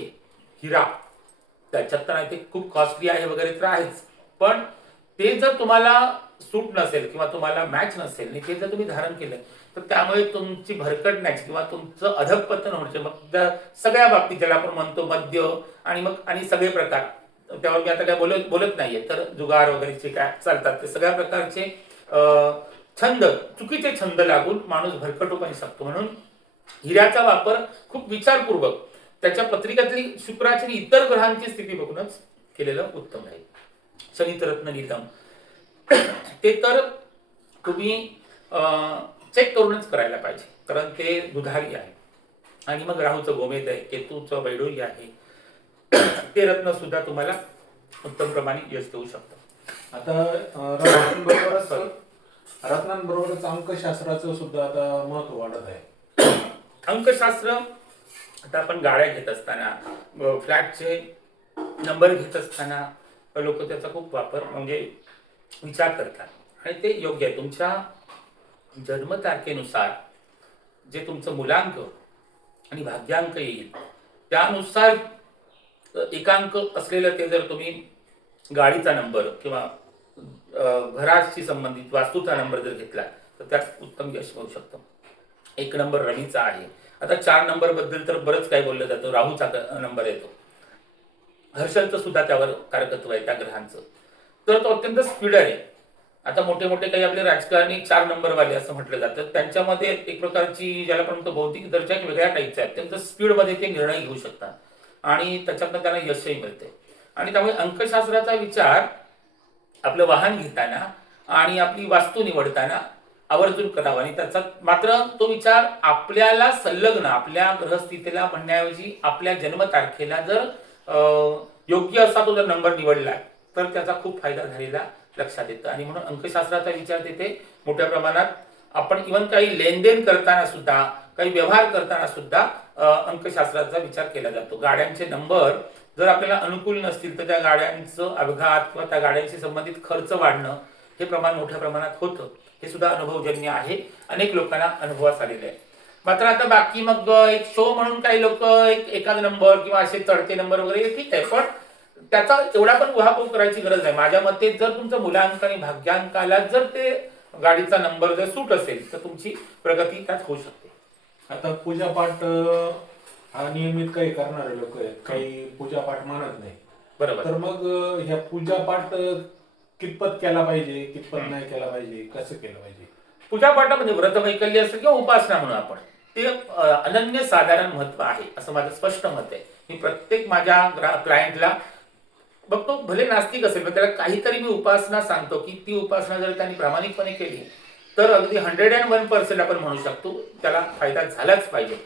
हिरा, त्याच्यात तर नाही ते खूप कॉस्टली आहे वगैरे तर आहेच, पण ते जर तुम्हाला सूट नसेल किंवा तुम्हाला मॅच नसेल आणि ते जर तुम्ही धारण केलं तर त्यामुळे तुमची भरकटण्याची किंवा तुमचं अधपतन होण्याचे मग सगळ्या बाबतीत ज्याला आपण म्हणतो मद्य आणि मग आणि सगळे प्रकार, त्यावर मी आता काय बोलत नाहीये, तर जुगार वगैरेचे काय चालतात ते सगळ्या प्रकारचे छंद, चुकीचे छंद लागून माणूस भरकटू पण शकतो. म्हणून हिऱ्याचा वापर खूप विचारपूर्वक त्याच्या पत्रिकेतली शुक्राची आणि इतर ग्रहांची स्थिती बघूनच केलेलं उत्तम राहील. शनितरत्न नीलम ते तर तुम्ही चेक करूनच करायला पाहिजे कारण ते दुधारी आहे. आणि मग राहूचं गोमेद आहे, केतूचं वैडूर्य आहे, ते रत्न सुद्धा तुम्हाला उत्तम प्रमाणे यश देऊ शकतं. आता रत्नांबरोबरच अंकशास्त्राचं सुद्धा आता महत्व वाढत आहे. अंकशास्त्र आता आपण गाड्या घेत असताना, फ्लॅटचे नंबर घेत असताना लोक त्याचा खूप वापर म्हणजे विचार करतात आणि ते योग्य आहे. तुमच्या जन्मतारखेनुसार जे तुमचं मुलांक आणि भाग्यांक येईल त्यानुसार एकांक असलेलं ते जर तुम्ही गाडीचा नंबर किंवा घराशी संबंधित वास्तूचा नंबर जर घेतला तर त्यात उत्तम यश मिळू शकतं. 1 नंबर रवीचा आहे. आता 4 नंबर बद्दल तर बरंच काही बोललं जातं. राहूचा नंबर येतो. हर्षलचं सुद्धा त्यावर कारकत्व आहे त्या ग्रहांचं. तर तो अत्यंत स्पीड आहे. आता मोठे मोठे काही आपले राजकारणी 4 नंबरवाले असं म्हटलं जातं. त्यांच्यामध्ये एक प्रकारची ज्याला आपण म्हणतो बौद्धिक दर्जा एक वेगळ्या टाईपचा आहे. अत्यंत स्पीडमध्ये ते निर्णय घेऊ शकतात आणि त्याच्यातनं त्यांना यशही मिळते. आणि त्यामुळे अंकशास्त्राचा विचार आपलं वाहन घेताना आणि आपली वास्तू निवडताना आवर्जून करावा. आणि त्याचा मात्र तो विचार आपल्याला संलग्न आपल्या ग्रहस्थितीला म्हणण्याऐवजी आपल्या जन्मतारखेला जर योग्य असा तो जर नंबर निवडला तर त्याचा खूप फायदा झालेला लक्षात येतं. आणि म्हणून अंकशास्त्राचा विचार तिथे मोठ्या प्रमाणात आपण इव्हन काही लेनदेन करताना सुद्धा काही व्यवहार करताना सुद्धा अंकशास्त्राचा विचार केला जातो. गाड्यांचे नंबर जर आपल्याला अनुकूल नसतील तर त्या गाड्यांचं अपघात किंवा त्या गाड्यांशी संबंधित खर्च वाढणं हे प्रमाण मोठ्या प्रमाणात होतं. हे सुद्धा अनुभवजन्य आहे. अनेक लोकांना अनुभवास आलेले आहे. मात्र आता बाकी मग एक शो म्हणून काही लोक एखादा नंबर किंवा असे चढते नंबर वगैरे ठीक आहे, पण त्याचा एवढा पण उहापोह करायची गरज नाही. माझ्या मते जर तुमचं मुलांक आणि भाग्यांकाला जर ते गाडीचा नंबर जर सूट असेल तर तुमची प्रगती त्यात होऊ शकते. आता पूजापाठ हा नियमित काही करणारे लोक आहेत, काही पूजापाठ मानत नाही. बरोबर. तर मग ह्या पूजापाठ कितपत केला पाहिजे, कितपत नाही केला पाहिजे, कसं केलं पाहिजे? पूजापाठामध्ये व्रतवैकल्य असेल किंवा उपासना म्हणून आपण ते अनन्य साधारण महत्व आहे असं माझं स्पष्ट मत आहे. मी प्रत्येक माझ्या क्लायंटला बघतो, भले नास्तिक असेल पण त्याला काहीतरी मी उपासना सांगतो की ती उपासना जर त्यांनी प्रामाणिकपणे केली तर अगदी 101% आपण म्हणू शकतो त्याला फायदा झालाच पाहिजे.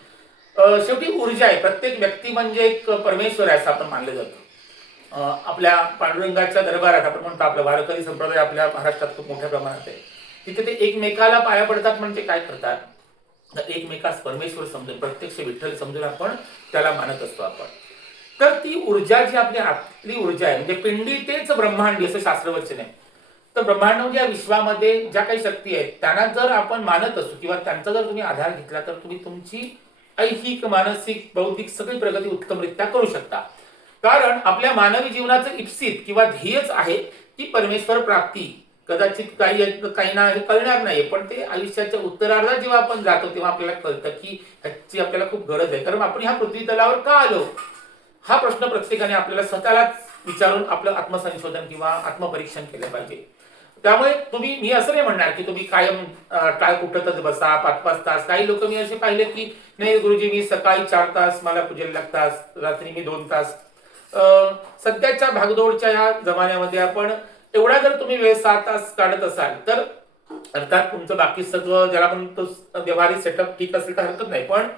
शेवटी ऊर्जा आहे. प्रत्येक व्यक्ती म्हणजे एक परमेश्वर आहे असं आपण मानलं जातं. आपल्या पांडुरंगाच्या दरबारात आपण म्हणतो आपला वारकरी संप्रदाय आपल्या महाराष्ट्रात खूप मोठ्या प्रमाणात आहे. तिथे ते एकमेकाला पाया पडतात म्हणजे काय करतात, तर एकमेकास परमेश्वर समजून प्रत्यक्ष विठ्ठल समजून आपण त्याला मानत असतो आपण. तर ती ऊर्जा जी आपली ऊर्जा आहे म्हणजे पिंडी तेच ब्रह्मांडी असं शास्त्रवचन आहे. तर ब्रह्मांड या विश्वामध्ये ज्या काही शक्ती आहेत त्यांना जर आपण मानत असू किंवा त्यांचा जर तुम्ही आधार घेतला तर तुम्ही तुमची ऐहिक मानसिक बौद्धिक सगळी प्रगती उत्तमरित्या करू शकता. कारण आपल्या मानवी जीवनाचं इप्सित किंवा ध्येयच आहे की परमेश्वर प्राप्ती. कदाचित काहींना हे कळणार नाही, पण ते आयुष्याच्या उत्तरार्धात जेव्हा आपण जातो तेव्हा आपल्याला कळतं की ह्याची आपल्याला खूप गरज आहे. कारण आपण ह्या पृथ्वी तलावर का आलो हा प्रश्न प्रत्येकाने आपल्याला स्वतःलाच विचारून आपलं आत्मसंशोधन किंवा आत्मपरीक्षण केलं पाहिजे. त्यामुळे मी असं नाही म्हणणार की तुम्ही कायम टाळ कुठतच बसा 5-5 तास. काही लोक मी असे पाहिले की नाही गुरुजी मी सकाळी 4 तास मला पूजेला लागतात, रात्री मी 2 तास. सध्याच्या भागदौडच्या या जमान्यामध्ये आपण एवढा जर तुम्ही वेळ 6 तास काढत असाल तर अर्थात तुमचं बाकी सगळं ज्याला आपण तो व्यवहारिक सेटअप ठीक असेल तर हरकत नाही, पण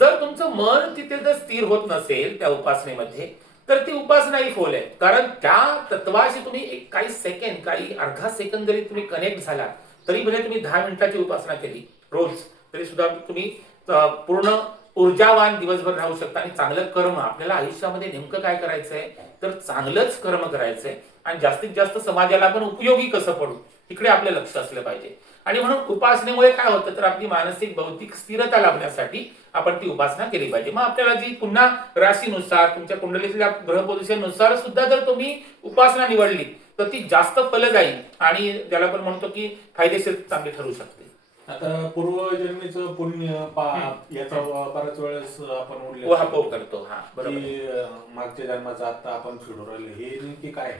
जर तुमचं मन तिथे जर स्थिर होत नसेल त्या उपासनेमध्ये तर ती उपासनाही फोल आहे. कारण त्या तत्वाशी तुम्ही काही सेकंड काही अर्धा सेकंद जरी तुम्ही कनेक्ट झाला तरी भले तुम्ही 10 मिनिटाची उपासना केली रोज तरी सुद्धा तुम्ही पूर्ण ऊर्जावान दिवसभर राहू शकता. आणि चांगलं कर्म आपल्याला आयुष्यामध्ये नेमकं काय करायचंय तर चांगलंच कर्म करायचंय आणि जास्तीत जास्त समाजाला आपण उपयोगी कसं पडू तिकडे आपलं लक्ष असलं पाहिजे. आणि म्हणून उपासनेमुळे काय होतं तर आपली मानसिक बौद्धिक स्थिरता लाभण्यासाठी आपण ती उपासना केली पाहिजे. मग आपल्याला जी पुन्हा राशीनुसार तुमच्या कुंडलीतल्या ग्रह पोझिशन नुसार सुद्धा जर तुम्ही उपासना निवडली तर ती जास्त फलदायी आणि ज्याला आपण म्हणतो की फायदेशीर चांगली ठरू शकते. आता पूर्वजन्मीचं पुण्य पाप याचा बऱ्याच वेळेस आपण उहापोह करतो. हा बरोबर. मागच्या जन्माचा आता आपण फिरून राहिले हे नेमकी काय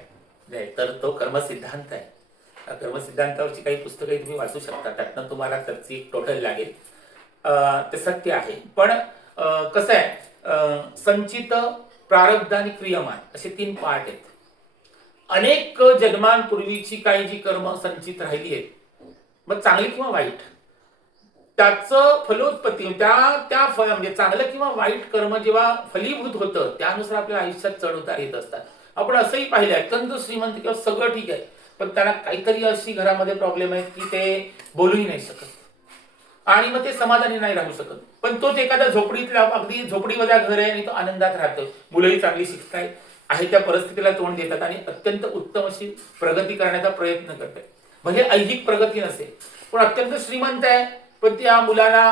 नाही तर तो कर्मसिद्धांत आहे. कर्मसिद्धांतावरची काही पुस्तकं तुम्ही वाचू शकता, त्यातनं तुम्हाला त्याची टोटल लागेल. ते सत्य आहे. पण कसं आहे संचित प्रारब्ध आणि क्रियमान असे 3 पार्ट आहेत. अनेक जन्मांपूर्वीची काही जी कर्म संचित राहिली आहेत मग चांगली किंवा वाईट त्याचं फलोत्पत्ती त्या फळ म्हणजे चांगलं किंवा वाईट कर्म जेव्हा फलीभूत होतं त्यानुसार आपल्या आयुष्यात चढ उतार येत असतात. आपण असंही पाहिलंय अत्यंत श्रीमंत किंवा सगळं ठीक आहे पण त्यांना काहीतरी अशी घरामध्ये प्रॉब्लेम आहे की ते बोलूही नाही शकत आणि मग ते समाधानी नाही राहू शकत. पण तोच एखाद्या झोपडीतला अगदी झोपडीमध्ये घर आहे आणि तो आनंदात राहतो, मुलंही चांगली शिकतायत, आहे त्या परिस्थितीला तोंड देतात आणि अत्यंत उत्तम अशी प्रगती करण्याचा प्रयत्न करतात. म्हणजे ऐहिक प्रगती नसेल, पण अत्यंत श्रीमंत आहे, पण त्या मुलाला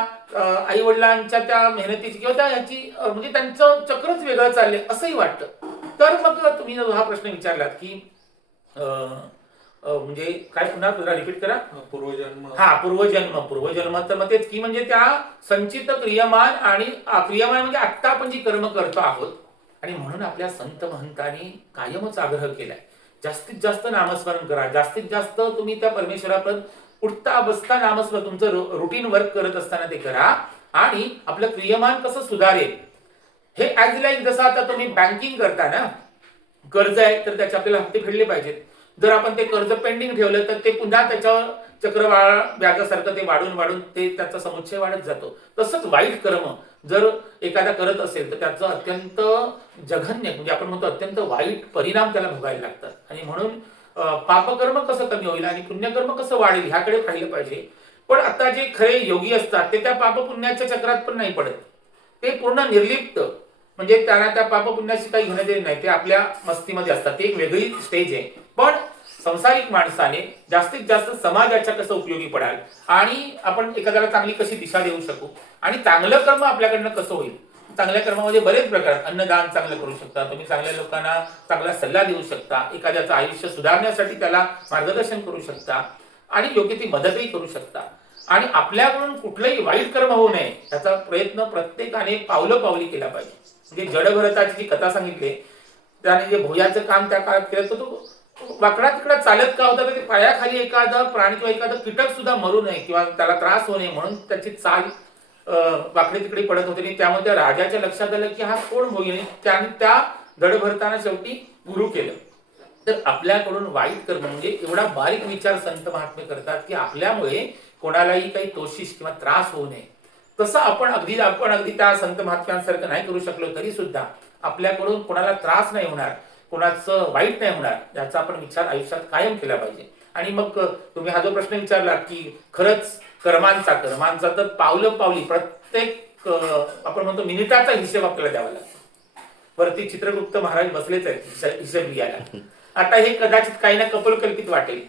आई वडिलांच्या त्या मेहनतीची किंवा त्या ह्याची म्हणजे त्यांचं चक्रच वेगळं चाललंय असंही वाटतं. तर मग तुम्ही जो हा प्रश्न विचारलात की म्हणजे काय, पुन्हा रिपीट करा. पूर्वजन्म. हा, पूर्वजन्म तर मग तेच की म्हणजे त्या संचित क्रियमान आणि क्रियमान म्हणजे आत्ता आपण जी कर्म करतो आहोत, आणि म्हणून आपल्या संत महंतांनी कायमच आग्रह केलाय, जास्तीत जास्त नामस्मरण करा, जास्तीत जास्त तुम्ही त्या परमेश्वरापर्यंत उठता बसता नामस्मरण तुमचं रुटीन वर्क करत असताना ते करा, आणि आपलं क्रियमान कसं सुधारेल हे ऍज लाईक जसं आता तुम्ही बँकिंग करता ना, कर्ज आहे तर त्याचे आपल्याला हप्ते फेडले पाहिजेत. जर आपण ते कर्ज पेंडिंग ठेवलं तर ते पुन्हा त्याच्यावर चक्रवाढ व्याजासारखं ते वाढून वाढून ते त्याचा समुच्चय वाढत जातो. तसंच वाईट कर्म जर एखादा करत असेल तर त्याचं अत्यंत जघन्य म्हणजे आपण म्हणतो अत्यंत वाईट परिणाम त्याला भोगायला लागतात. आणि म्हणून पापकर्म कसं कमी होईल आणि पुण्यकर्म कसं वाढेल ह्याकडे पाहिलं पाहिजे. पण आता जे खरे योगी असतात ते त्या पाप पुण्याच्या चक्रात पण नाही पडत, ते पूर्ण निर्लिप्त, म्हणजे त्यांना त्या पाप पुण्याशी काही घेणं देणं नाही, ते आपल्या मस्तीमध्ये असतात, ते एक वेगळी स्टेज आहे. पण संसारिक माणसाने जास्तीत जास्त समाजाच्या कसं उपयोगी पडाल आणि आपण एखाद्याला चांगली कशी दिशा देऊ शकू आणि चांगलं कर्म आपल्याकडनं कसं होईल. चांगल्या कर्मामध्ये बरेच प्रकार, अन्नदान चांगलं करू शकता तुम्ही, चांगल्या लोकांना चांगला सल्ला देऊ शकता, एखाद्याचं आयुष्य सुधारण्यासाठी त्याला मार्गदर्शन करू शकता आणि योग्य ती मदतही करू शकता. आणि आपल्याकडून कुठलंही वाईट कर्म होऊ नये याचा प्रयत्न प्रत्येकाने पावलोपावली केला पाहिजे. म्हणजे जडभरताची जी कथा सांगितली, त्याने जे भोयाचं काम त्या काळात केलं तर तो वाकडा तिकडा चालत का होता, तर ते पायाखाली एखादा प्राणी किंवा एखादं कीटक सुद्धा मरू नये किंवा त्याला त्रास होऊ नये म्हणून त्याची चाल वाकडे तिकडे पडत होते. आणि त्यामध्ये राजाच्या लक्षात आलं की हा कोण भोगी, आणि त्याने त्या जडभरताना शेवटी गुरु केलं. तर आपल्याकडून वाईट कर्म म्हणजे एवढा बारीक विचार संत महात्मे करतात की आपल्यामुळे कोणालाही काही तोशिष किंवा त्रास होऊ नये. तसं आपण अगदी त्या संत महात्म्यांसारखं नाही करू शकलो तरी सुद्धा आपल्याकडून कोणाला त्रास नाही होणार, कोणाचं वाईट नाही होणार याचा आपण विचार आयुष्यात कायम केला पाहिजे. आणि मग तुम्ही हा जो प्रश्न विचारला की खरंच कर्मांचा तर पावलं पावली प्रत्येक आपण म्हणतो मिनिटाचा हिशेब आपल्याला द्यावा लागतो. वरती चित्रगुप्त महाराज बसलेच आहेत हिशेब लिहायला. आता हे कदाचित काही ना कपोलकल्पित वाटेल,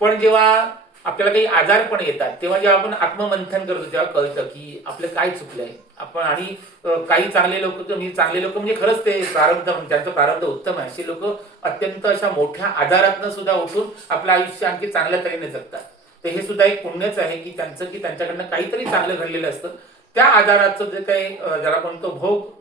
पण जेव्हा आपल्याला काही आजार पण येतात तेव्हा जेव्हा आपण आत्ममंथन करतो तेव्हा कळतं की आपलं काय चुकलंय आपण. आणि काही चांगले लोक म्हणजे खरंच ते प्रारब्ध, त्यांचं प्रारब्ध उत्तम आहे, अशी लोक अत्यंत अशा मोठ्या आजारातनं सुद्धा उठून आपलं आयुष्य आणखी चांगल्या तऱ्हेने जगतात. तर हे सुद्धा एक पुण्यच आहे की त्यांच्याकडनं काहीतरी चांगलं घडलेलं असतं, त्या आजाराचं जे काही ज्याला म्हणतो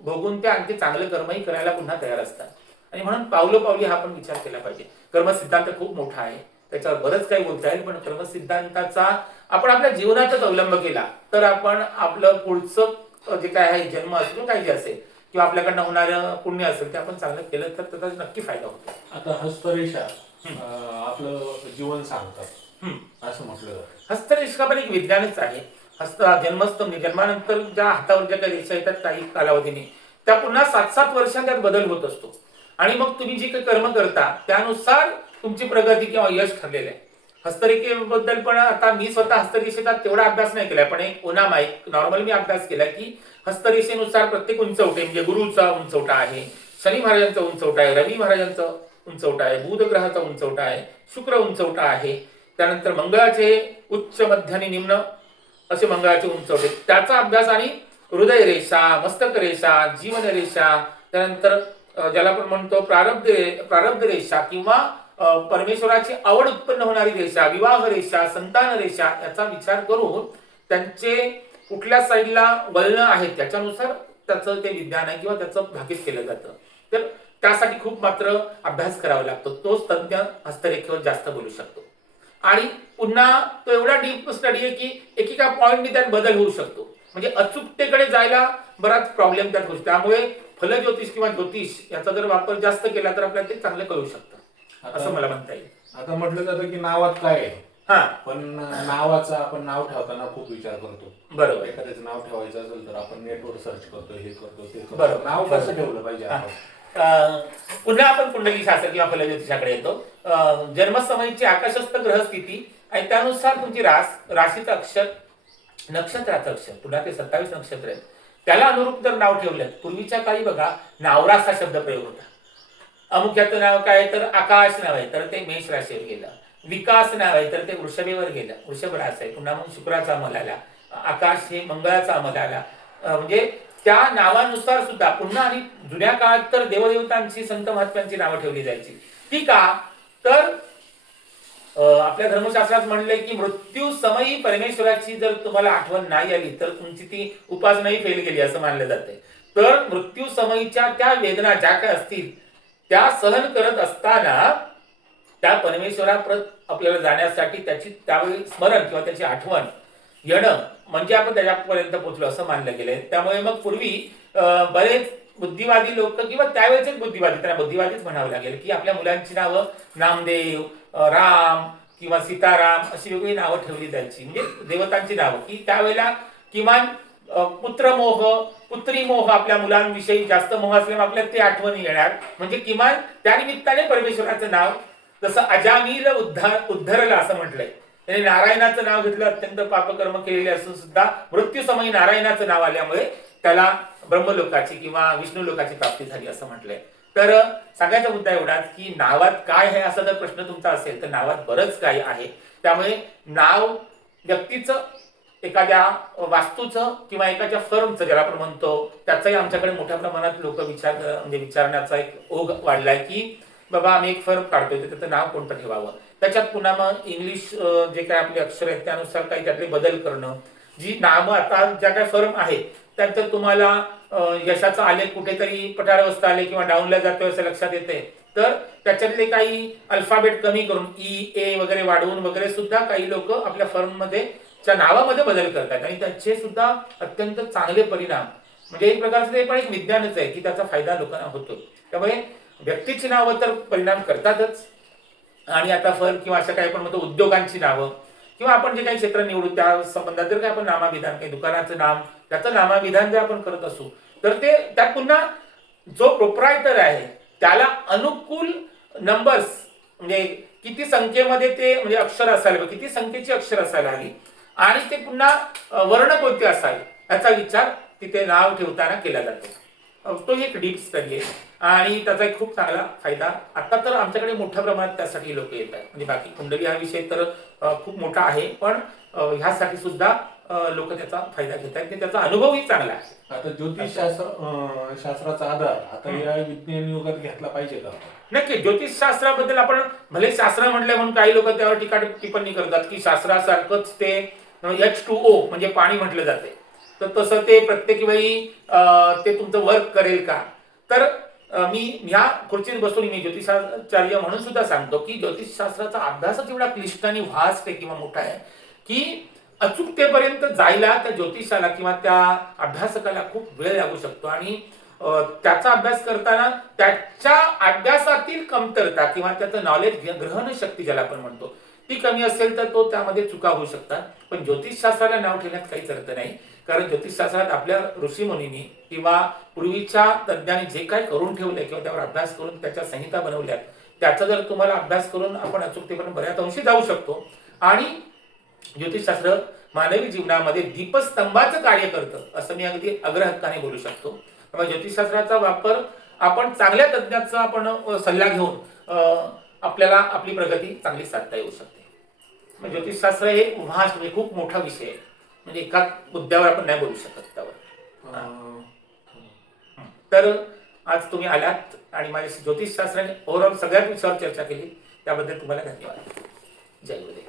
भोगून ते आणखी चांगलं कर्मही करायला पुन्हा तयार असतात. आणि म्हणून पावलोपावली हा आपण विचार केला पाहिजे. कर्मसिद्धांत खूप मोठा आहे, त्याच्यावर बरंच काही बोलता येईल, पण कर्मसिद्धांताचा आपण आपल्या जीवनातच अवलंब केला तर आपण आपलं पुढचं जे काय आहे जन्म असेल काही जे असेल किंवा आपल्याकडनं होणारं पुण्य असेल ते आपण चांगलं केलं तर त्याचा नक्की फायदा होतो. आता हस्तरेषा आपलं जीवन सांगतात असं म्हटलं जातं. हस्तरेषा पण एक विज्ञानच आहे. जन्मानंतर ज्या हातावर ज्या काही रेषा येतात काही कालावधीने त्या पुन्हा 7-7 वर्षांत त्यात बदल होत असतो. आणि मग तुम्ही जी काही कर्म करता त्यानुसार तुमची प्रगती किंवा यश ठरलेलं आहे. हस्तरेखेबद्दल पण आता मी स्वतः हस्तरेषेचा तेवढा अभ्यास नाही केलाय, पण एक ओनामा एक नॉर्मल मी अभ्यास केला की हस्तरेषेनुसार प्रत्येक उंचवटे म्हणजे गुरुचा उंचवटा आहे, शनी महाराजांचा उंचवटा आहे, रवी महाराजांचा उंचवटा आहे, बुध ग्रहाचा उंचवटा आहे, शुक्र उंचवटा आहे, त्यानंतर मंगळाचे उच्च मध्य आणि निम्न असे मंगळाचे उंचवटे त्याचा अभ्यास, आणि हृदय रेषा, मस्तक रेषा, जीवन रेषा, त्यानंतर ज्याला आपण म्हणतो प्रारब्ध रेषा किंवा परमेश्वराची आवड उत्पन्न होणारी रेषा, विवाह रेषा, संतान रेषा याचा विचार करून त्यांचे कुठल्या साईडला वळणं आहेत त्याच्यानुसार त्याचं ते विज्ञान आहे किंवा त्याचं भाकीत केलं जातं. तर त्यासाठी खूप मात्र अभ्यास करावा लागतो. तोच तज्ञ हस्तरेखेवर जास्त बोलू शकतो. आणि पुन्हा तो एवढा डीप स्टडी आहे की एकेका पॉइंटनी त्यात बदल होऊ शकतो. म्हणजे अचूकतेकडे जायला बराच प्रॉब्लेम त्यात होतो. त्यामुळे फलज्योतिष किंवा ज्योतिष याचा जर वापर जास्त केला तर आपल्याला ते चांगलं कळू शकतं असं मला म्हणता येईल. आता म्हटलं जातं की नावात काय आहे, हा पण नावाचा आपण नाव ठेवताना खूप विचार करतो. बरोबर. एखाद्याचं नाव ठेवायचं असेल तर आपण नेटवर सर्च करतो, हे करतो ते करतो. बरोबर. नाव कसं ठेवलं पाहिजे आपण? पुन्हा आपण कुंडली शास्त्र किंवा फलज्योतिषाकडे येतो. जन्मसमयीची आकाशस्थ ग्रहस्थिती आणि त्यानुसार तुमची राशीचं अक्षर, नक्षत्राचं अक्षर, पुन्हा ते 27 नक्षत्र आहेत, त्याला अनुरूप जर नाव ठेवलं. पूर्वीच्या काळी बघा नावरास हा शब्द प्रयोग होता. अमुख्याचं नाव काय तर आकाश नाव आहे तर ते मेष राशीवर गेलं. विकास नाव आहे तर ते वृषभेवर गेलं, वृषभ रास आहे. पुन्हा मग शुक्राचा अंमल आला. आकाश हे मंगळाचा अंमल आला. म्हणजे त्या नावानुसार सुद्धा पुन्हा आणि जुन्या काळात तर देवदेवतांची संत महात्म्यांची नावं ठेवली जायची. ती का तर आपल्या धर्मशास्त्रात म्हणलंय की मृत्यू समयी परमेश्वराची जर तुम्हाला आठवण नाही आली तर तुमची ती उपासनाही फेल गेली असं मानलं जाते. तर मृत्यू समयीच्या त्या वेदना ज्या काय असतील त्या सहन करत असताना त्या परमेश्वराप्रत आपल्याला जाण्यासाठी त्याची त्यावेळी स्मरण किंवा त्याची आठवण येणं म्हणजे आपण त्याच्यापर्यंत पोहोचलो असं मानलं गेलंय. त्यामुळे मग पूर्वी बरेच बुद्धिवादी लोक किंवा त्यावेळेचेच बुद्धिवादी, त्यांना बुद्धिवादीच म्हणावं लागेल, की आपल्या मुलांची नावं नामदेव, राम किंवा सीताराम अशी वेगवेगळी नावं ठेवली जायची. म्हणजे देवतांची नावं, की त्यावेळेला किमान पुत्रमोह पुत्रीमोह आपल्या मुलांविषयी जास्त मोह असल्यामुळे आपल्याला ते आठवणी येणार. म्हणजे किमान त्यानिमित्ताने परमेश्वराचं नाव, जसं अजामील उद्धरला असं म्हटलंय. त्याने नारायणाचं नाव घेतलं, अत्यंत पापकर्म केलेले असून सुद्धा मृत्यू समयी नारायणाचं नाव आल्यामुळे त्याला ब्रह्मलोकाची किंवा विष्णू लोकाची प्राप्ती झाली असं म्हटलंय. तर सांगायचा मुद्दा एवढाच की नावात काय आहे असा जर प्रश्न तुमचा असेल तर नावात बरंच काही आहे. त्यामुळे नाव व्यक्तीचं, एखाद्या वास्तूचं किंवा एखाद्या फर्मचं ज्याला आपण म्हणतो त्याचाही आमच्याकडे मोठ्या प्रमाणात लोक विचारण्याचा एक ओघ वाढलाय की बाबा आम्ही एक फर्म काढतोय तर त्याचं नाव कोणतं ठेवावं. त्याच्यात पुन्हा मग इंग्लिश जे काय आपले अक्षर आहेत त्यानुसार काही त्यातले बदल करणं. जी नामं आता ज्या काही फर्म आहेत त्यात जर तुम्हाला यशाचा आलेख कुठेतरी पठारावस्था आले किंवा डाऊनला जातोय असं लक्षात येते तर त्याच्यातले काही अल्फाबेट कमी करून E, A वगैरे वाढवून वगैरे सुद्धा काही लोक आपल्या फर्ममध्ये च्या नावामध्ये बदल करतात आणि त्याचे सुद्धा अत्यंत चांगले परिणाम, म्हणजे एक प्रकारचं ते पण एक विज्ञानच आहे की त्याचा फायदा लोकांना होतो. त्यामुळे व्यक्तीची नावं तर परिणाम करतातच आणि आता फर्म किंवा अशा काही आपण म्हणतो उद्योगांची नावं किंवा आपण जे काही क्षेत्र निवडू त्या संबंधात जर काही आपण नामाविधान, काही दुकानाचं नाम त्याचं नामाविधान जर आपण करत असू तर ते त्यात पुन्हा जो प्रोप्रायटर आहे त्याला अनुकूल नंबर्स, म्हणजे किती संख्येमध्ये ते म्हणजे अक्षर असायला, किती संख्येची अक्षर असायला हवी आणि ते पुन्हा वर्ण कोणते असावे याचा विचार तिथे नाव ठेवताना केला जातो. तो एक डीप स्टडी आहे आणि त्याचा एक खूप चांगला फायदा आता तर आमच्याकडे मोठ्या प्रमाणात त्यासाठी लोक येत आहेत. म्हणजे बाकी कुंडली हा विषय तर खूप मोठा आहे पण ह्यासाठी सुद्धा लोक त्याचा फायदा घेत आहेत. त्याचा अनुभवही चांगला आहे. आता ज्योतिष शास्त्राचा आधार आता या विज्ञान युगात घेतला पाहिजे का? नक्की. ज्योतिष शास्त्राबद्दल आपण भले शास्त्र म्हटलं म्हणून काही लोक त्यावर टीका टिप्पणी करतात की शास्त्रासारखंच ते H2O म्हणजे पाणी म्हटलं जाते तर तसं ते प्रत्येक वेळी ते तुमचं वर्क करेल का. तर मी ह्या खुर्चीत बसून मी ज्योतिषाचार्य म्हणून सुद्धा सांगतो की ज्योतिषशास्त्राचा अभ्यासच एवढा क्लिष्ट आणि व्हास्ट आहे किंवा मोठा आहे की अचूकतेपर्यंत जायला त्या ज्योतिषाला किंवा त्या अभ्यासकाला खूप वेळ लागू शकतो आणि त्याचा अभ्यास करताना त्याच्या अभ्यासातील कमतरता किंवा त्याचं नॉलेज ग्रहण शक्ती ज्याला आपण म्हणतो ती कमी असेल तर तो त्यामध्ये चुका होऊ शकतात. पण ज्योतिषशास्त्राला नाव ठेवण्यात काहीच अर्थ नाही, कारण ज्योतिषशास्त्रात आपल्या ऋषीमुनींनी किंवा पूर्वीच्या तज्ञांनी जे काय करून ठेवलंय किंवा त्यावर अभ्यास करून त्याच्या संहिता बनवल्यात त्याचा जर तुम्हाला अभ्यास करून आपण अचूकतेपर्यंत बऱ्याच अंशी जाऊ शकतो. आणि ज्योतिषशास्त्र मानवी जीवनामध्ये दीपस्तंभाचं कार्य करतं असं मी अगदी अग्रहक्काने बोलू शकतो. त्यामुळे ज्योतिषशास्त्राचा वापर आपण चांगल्या तज्ञाचा आपण सल्ला घेऊन आपल्याला आपली प्रगती चांगली साधता येऊ शकते. ज्योतिषशास्त्र हे व्हास्ट म्हणजे खूप मोठा विषय आहे, म्हणजे एका मुद्द्यावर आपण नाही बोलू शकत त्यावर. तर आज तुम्ही आलात आणि माझ्या ज्योतिषशास्त्राने ओव्हरऑल सगळ्याच विषयावर चर्चा केली त्याबद्दल तुम्हाला धन्यवाद. जय गुरुदेव.